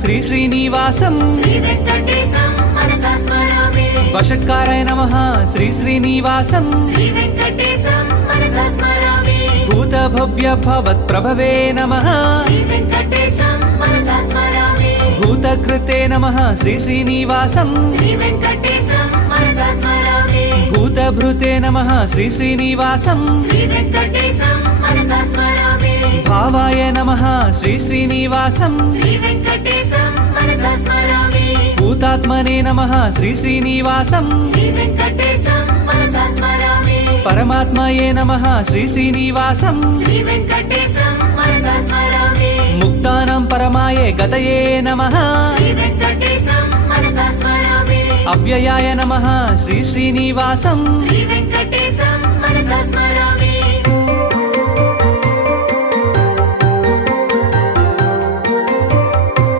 శ్రీ శ్రీనివాసం श्रीवेङ्कटेशं मनसा स्मरामि वषट्काराय नमः श्री श्रीनिवासं श्रीवेङ्कटेशं मनसा स्मरामि भूतभव्य भवत्प्रभवे नमः श्रीवेङ्कटेशं मनसा स्मरामि भूतकृते नमः श्री श्रीनिवासं श्रीवेङ्कटेशं मनसा स्मरामि भूतभृते नमः श्री श्रीनिवासं श्रीवेङ्कटेशं मनसा स्मरामि भावाय नमः श्री श्रीनिवासं श्रीवेङ्कटेशं मनसा स्मरामि भूतात्मने नमः श्री श्रीनिवासं श्रीवेङ्कटेशं मनसा स्मरामि परमात्मये नमः श्री श्रीनिवासं श्रीवेङ्कटेशं मनसा स्मरामि मुक्तानां परमाय गतये नमः श्रीवेङ्कटेशं मनसा स्मरामि अव्ययाय नमः श्री श्रीनिवासं श्रीवेङ्कटेशं मनसा स्मरामि